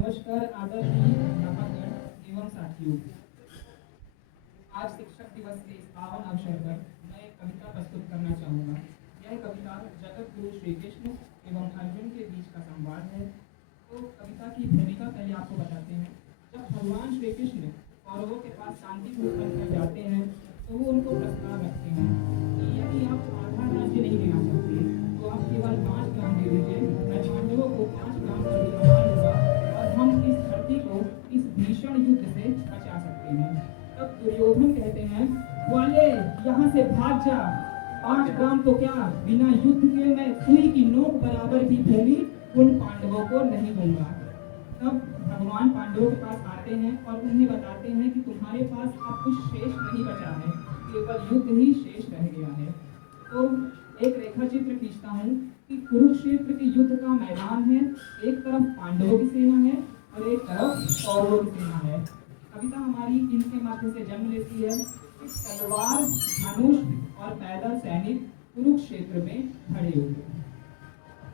नमस्कार आदरणीय अध्यापकगण एवं साथियों। आज शिक्षक दिवस के इस पावन अवसर पर मैं एक कविता प्रस्तुत करना चाहूँगा। यह कविता जगत गुरु श्री कृष्ण एवं अर्जुन के बीच का संवाद है। तो कविता की भूमिका पहले आपको बताते हैं। जब भगवान श्री कृष्ण कौरवों के पास शांति पूर्वक कर जाते हैं तो वो उनको प्रस्ताव रखते हैं कि यदि आप आधा राज्य नहीं देना चाहते तो आप केवल 5 ग्राम दे दीजिए। मैं पांडवों को 5 ग्राम कर देना होगा और हम इस धरती को इस भीषण युद्ध से बचा सकते हैं। तब दुर्योधन कहते हैं, ग्वाले यहाँ से भाग जा। 5 ग्राम तो क्या, बिना युद्ध के मैं सुई की नोक बराबर भी भूमि उन पांडवों को नहीं दूंगा। तब भगवान पांडवों के पास आते हैं और उन्हें बताते हैं कि तुम्हारे पास अब कुछ शेष नहीं बचा है, केवल युद्ध ही शेष रह गया है। तो एक रेखा चित्र खींचता हूँ कि कुरुक्षेत्र के युद्ध का मैदान है। एक तरफ पांडवों की सेना है और एक तरफ कौरवों की सेना है। कविता हमारी इनके माध्यम से जन्म लेती है कि तलवार, धनुष और पैदल सैनिक कुरुक्षेत्र में खड़े हुए।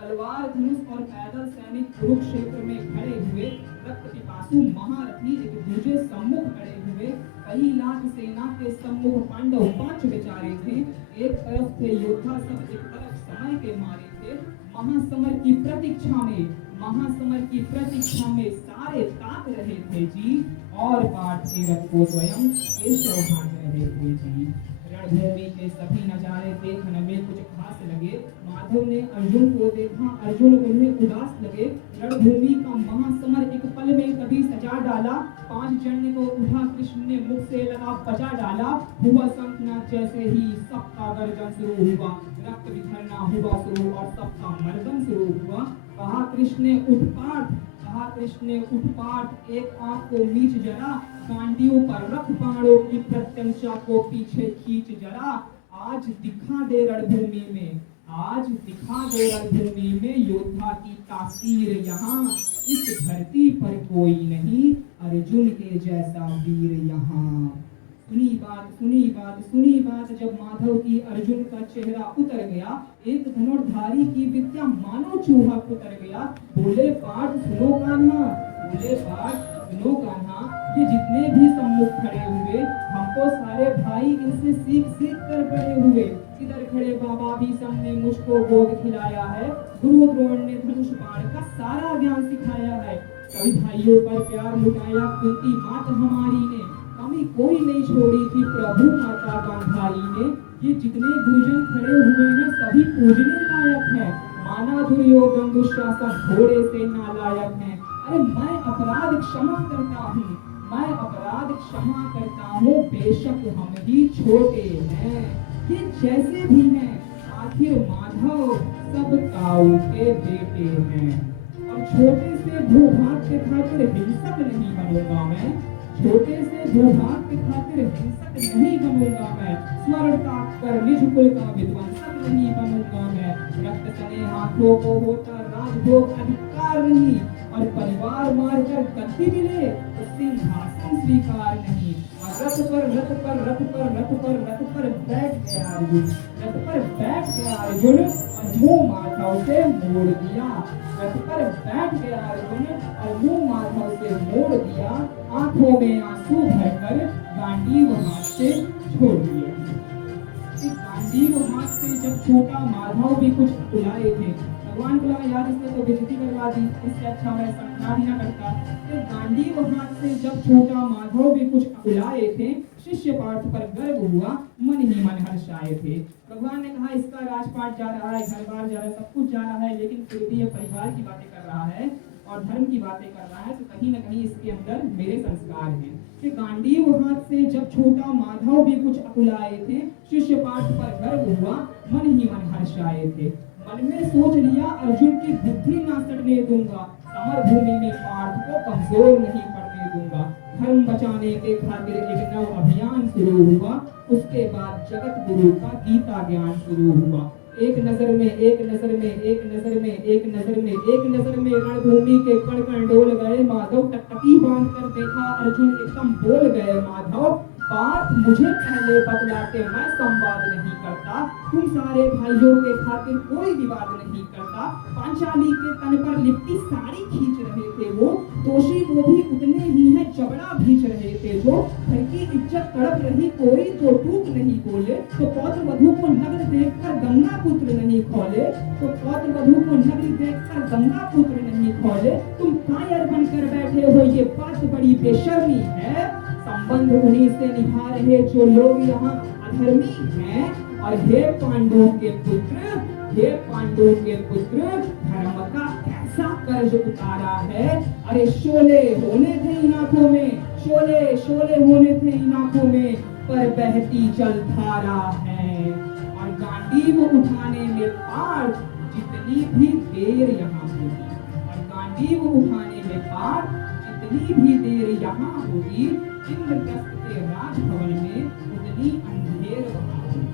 तलवार, धनुष और पैदल सैनिक कुरुक्षेत्र में खड़े हुए रक्त पिपासु महारथी एक दूसरे सम्मुख खड़े हुए। कई लाख सेना के सम्मुख पांडव 5 बेचारे थे। एक तरफ थे योद्धा सब, एक तरफ समय के मारे थे। महासमर की प्रतीक्षा में सारे ताक रहे थे जी, और पाठ के रथ को स्वयं केशव भाग रहे थे जी। रणभूमि के सभी नजारे देखने में कुछ खास लगे। माधव ने अर्जुन को देखा, अर्जुन उन्हें उदास लगे। रणभूमि का महासमर एक पल में कभी सजा डाला। 5 जन को उठा कृष्ण ने मुख से लगा बजा डाला। हुआ शंखनाद जैसे ही सबका गर्जन शुरू हुआ, रक्त बिखरना हुआ शुरू और सबका मर्दन शुरू हुआ। कहा कृष्ण ने उठ पाठ, एक आंख को मीच जरा। गांडियों पर रख बाणों की प्रत्यंचा को पीछे खींच जरा। आज दिखा दे रणभूमि में योद्धा की तासीर यहाँ। इस धरती पर कोई नहीं अर्जुन के जैसा वीर यहाँ। सुनी बात जब माधव की अर्जुन का चेहरा उतर गया। एक धनुर्धारी की विद्या मानो चूहा उतर गया। बोले पाठ सुनो कान्हा, ये जितने भी सम्मुख खड़े हुए हमको सारे भाई इनसे सीख कर बड़े हुए। इधर खड़े बाबा भी सबने मुझको गोद खिलाया है। गुरु द्रोण ने धनुष बाण का सारा ज्ञान सिखाया है। कभी भाइयों पर प्यार लुटाया कुंती मात हमारी ने। कभी कोई नहीं छोड़ी थी प्रभु माता गांधारी ने। ये जितने गुरुजन खड़े हुए हैं सभी पूजने लायक हैं। माना दुर्योधन दुशासन घोड़े से नालायक हैं। अरे मैं अपराध क्षमा करता हूँ, बेशक हम ही छोटे हैं। ये जैसे भी हैं आखिर माधव सब ताऊ के बेटे हैं। और छोटे से भूभाग के खातिर हिंसक नहीं बनूंगा मैं। स्मरण ताक कर निज कुल का विध्वंसक नहीं बनूंगा मैं। रक्त तने हाथों को होता राजभोग अधिकार नहीं, और परिवार मारकर गद्दी मिले तो सिंहासन स्वीकार नहीं। और रथ पर बैठ गया अर्जुन और मुंह माधव से मोड़ दिया। आंखों में आंसू भरकर गांडीव हाथ से छोड़ दिए। गांडीव हाथ से जब छूटा माधव भी कुछ बुलाए थे। भगवान को लगा यार इसने तो बेइज्जती करवा दी, इससे अच्छा मैं संस्कार ही ना करता। तो गांडीव हाथ से जब छूटा माधव भी कुछ बुलाए थे। शिष्य पार्थ पर गर्व हुआ, मन ही मन हर्षाए थे। भगवान ने कहा इसका राजपाट जा रहा है, घर बार जा रहा है, सब कुछ जा रहा है, लेकिन फिर भी ये परिवार की बातें कर रहा है और धर्म की बातें कर रहा है, तो कहीं न कहीं इसके अंदर मेरे संस्कार हैं। कि गांडीव हाथ से जब छूटा माधव भी कुछ अकुलाए थे। शिष्य पार्थ पर गर्व हुआ, मन ही मन हर्षाए थे। मन में सोच लिया अर्जुन की बुद्धि ना सड़ने दूंगा। समर भूमि में पार्थ को कमजोर नहीं पड़ने दूंगा। धर्म बचाने के खातिर एक नव अभियान शुरू हुआ। उसके बाद जगत गुरु का गीता ज्ञान शुरू हुआ। एक नजर में रणभूमि के कण कण डोल गए। माधव टकटकी बांध कर देखा अर्जुन एकदम बोल गए। माधव बात मुझे पहले बतलाते, मैं संवाद नहीं करता। करता, तुम सारे भाइयों के खातिर कोई विवाद नहीं करता। पांचाली के तन पर लिपटी साड़ी खींच रहे थे वो, दोषी वो भी उतने ही हैं, जबड़ा भींच रहे थे जो। घर की इज्जत तड़प रही, कोई तो टूक नहीं बोले, तो पौत्र वधु को नग्न देखकर गंगा पुत्र नहीं खोले, तो पौत्र वधु को नग्न देखकर गंगा पुत्र नहीं खोले। तुम कायर बनकर बैठे हो, ये बात बड़ी बेशर्मी है। संबंध उन्हीं से निभा रहे जो लोग यहाँ अधर्मी हैं। और हे पांडु के पुत्र, हे पांडु के पुत्र, धर्म का कैसा कर्ज उतारा है। अरे शोले होने थे इन आंखों में, शोले शोले होने थे इन आंखों में, पर बहती जल धारा है। और गांडीव उठाने में पार जितनी भी देर यहाँ होगी, और गांडीव उठाने में पार जितनी भी देर यहाँ होगी, इंद्रप्रस्थ के राजभवन में उतनी अंधेर वहाँ होगी।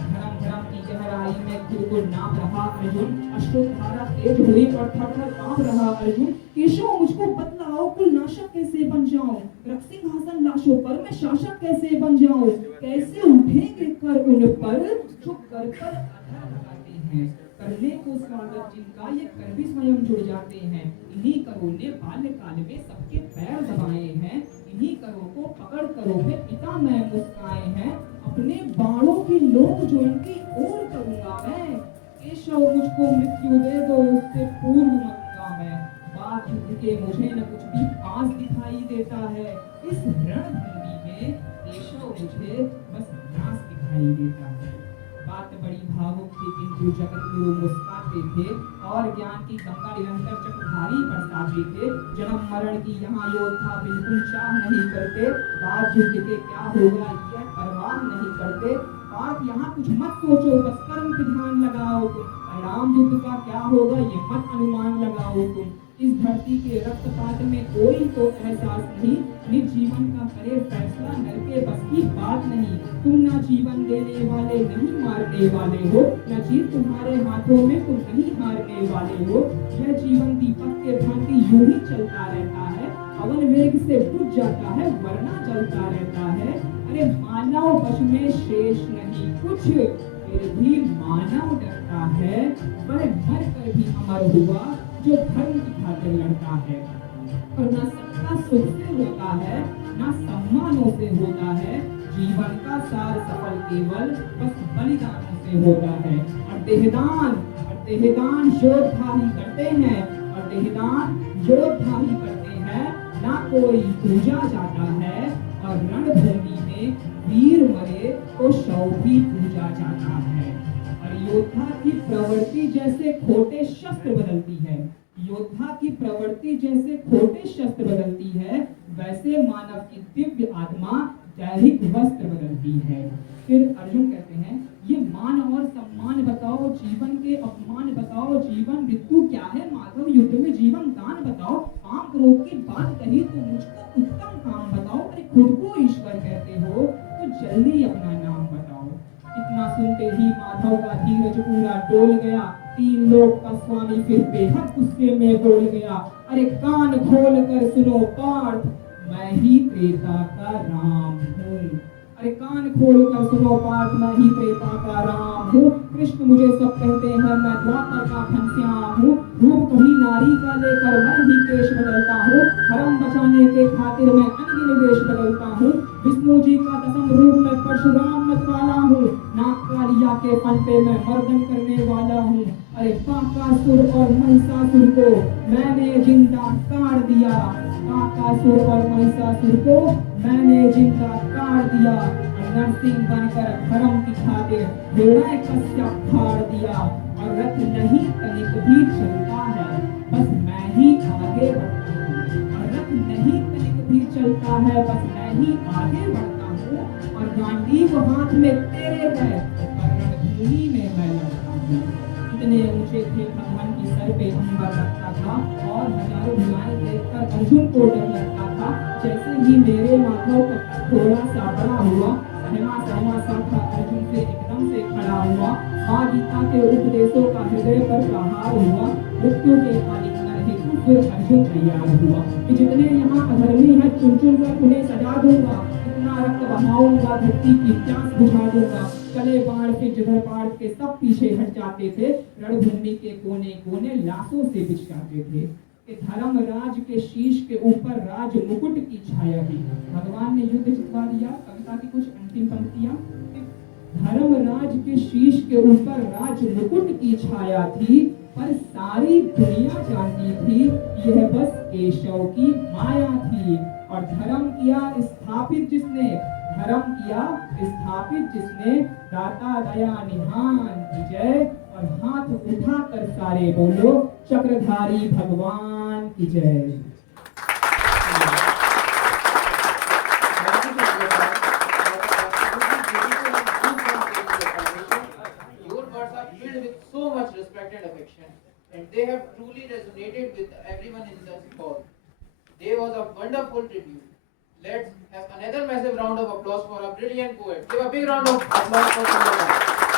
धर्म धर्म की गहराई में खुद को नाप रहा अर्जुन, अश्रुधारा तेज हुई और थर-थर कांप रहा अर्जुन। केशव मुझको बतलाओ, कुल नाशक कैसे बन जाऊं, रक्सिंहासन लाशों पर मैं शासक कैसे बन जाऊं। कैसे उठेंगे कर उन पर जो कर पर अधर लगाते हैं, करने को स्वागत जिनका ये कर भी स्वयं जुड़ जाते हैं। इन्हीं करों ने बाल्यकाल में सबके पैर दबाए हैं, इन्हीं करों को पकड़ करों में पिता मैं मुस्काए हैं। अपने बाणों की नोक जो इनकी ओर करूंगा मैं, केशव मुझको मृत्यु दे दो, उससे पूर्व मरूंगा मैं। बात युद्ध के मुझे न कुछ भी पास दिखाई देता है, इस रणभूमि में केशव मुझे बस नाश दिखाई देता है। बात बड़ी भावुक थी, किंतु जगत गुरु मुस्कुराते थे और ज्ञान की गंगा निरंतर चक्रधारी बरसाते थे। जन्म मरण की यहाँ योद्धा बिल्कुल चाह नहीं करते, बात युद्ध के क्या होगा यह परवाह नहीं करते। आप यहाँ कुछ मत सोचो, बस कर्म पे ध्यान लगाओ तुम, परिणाम युद्ध का क्या होगा ये मत अनुमान लगाओ तुम। इस धरती के रक्तपात में कोई तो एहसास नहीं, निज जीवन का करे फैसला नर के बस की बात नहीं। तुम ना जीवन देने वाले नहीं मारने वाले हो, न जीत तुम्हारे हाथों में तुम नहीं हारने वाले हो। यह जीवन दीपक के भांति यूं ही चलता रहता है, अवन वेग से बुझ जाता है वरना जलता रहता है। अरे मानव वश में शेष नहीं कुछ, फिर भी मानव डरता है, वह मर कर भी अमर हुआ जो धर्म की खातिर लड़ता है। और न सत्ता सुख से होता है, न सम्मानों से होता है, जीवन का सार सफल केवल बस बलिदानों से होता है। और देहदान योद्धा ही करते हैं, और देहदान योद्धा ही करते हैं, ना कोई पूजा जाता है। और रणभूमि में वीर मरे तो शव भी पूजा जाता है। और योद्धा की प्रवृत्ति जैसे खोटे शस्त्र बदलती है, योद्धा की प्रवृत्ति जैसे खोटे शस्त्र बदलती है, वैसे मानव की दिव्य आत्मा दैहिक वस्त्र बदलती है। फिर अर्जुन कहते हैं, ये मान और सम्मान बताओ, जीवन के अपमान बताओ, जीवन मृत्यु क्या है माधव, युद्ध में जीवन दान बताओ। काम क्रोध की बात कही तो मुझको उत्तम काम बताओ, अरे खुद को ईश्वर कहते हो तो जल्दी अपना नाम बताओ। इतना सुनते ही माधव का धीरज पूरा डोल गया, तीन लोक का स्वामी फिर बेहद गुस्से में बोल गया। अरे कान खोल कर सुनो पार्थ, मैं ही त्रेता का राम हूँ। अरे कान खोल कर सुनो पार्थ, मैं ही त्रेता का राम हूँ। कृष्ण मुझे सब कहते हैं, मैं द्वापर का घनश्याम हूँ। रूप कभी नारी का लेकर मैं ही केश बदलता हूँ, धर्म बचाने के खातिर मैं अनगिन वेश बदलता हूँ। विष्णु जी का दसम रूप में परशुराम मत वाला हूँ, नाग कालिया के फन पे मैं मर्दन करने वाला हूँ। अरे काकासुर और महिषासुर को मैंने जिंदा काट दिया, काकासुर और महिषासुर को मैंने जिंदा काट दिया। नरसिंह बनकर धर्म की खातिर घोड़ा कश्यप फाड़ दिया। और रथ नहीं तनिक भी चलता है, बस मैं ही आगे बढ़ता हूँ। और रथ नहीं तनिक भी चलता है, बस मैं ही आगे बढ़ता हूँ। और गांडीव हाथ में तेरे है, और रणभूमि में मैं लड़ता हूँ। इतने ऊंचे थे भगवान की सर पे अंबर लगता था, और हजारों भुजाएं देखकर अर्जुन को डर लगता था। जैसे ही मेरे माधव का थोड़ा सा बड़ा हुआ, सहमा सा था अर्जुन से एकदम से खड़ा हुआ। माँ गीता के उपदेशों का हृदय पर प्रहार हुआ, मृत्यु के आलिंगन हेतु फिर अर्जुन तैयार हुआ कि जितने यहाँ अधर्मी हैं चुन चुन कर उन्हें सजा दूंगा, इतना रक्त बहाऊंगा, धरती की प्यास बुझा दूंगा। कले बाढ़ से जिधर बाढ़ के सब पीछे हट जाते थे, रणभूमि के कोने कोने लाशों से बिछ जाते थे। कि धर्मराज के शीश के ऊपर राज मुकुट की छाया थी। भगवान ने युद्ध जितवा दिया। कविता की कुछ अंतिम पंक्तियां। धर्मराज के शीश के ऊपर राज मुकुट की छाया थी, पर सारी दुनिया जानती थी यह बस केशव की माया थी। और धर्म किया स्थापित जिसने दाता दया निधान की जय। और हाथ उठाकर सारे बोलो चक्रधारी भगवान की जय। Your words are filled with so much respect and affection, and they have truly resonated with everyone in this hall. There was a wonderful tribute. Let's have another massive round of applause for our brilliant poet. Give a big round of applause for Sundar.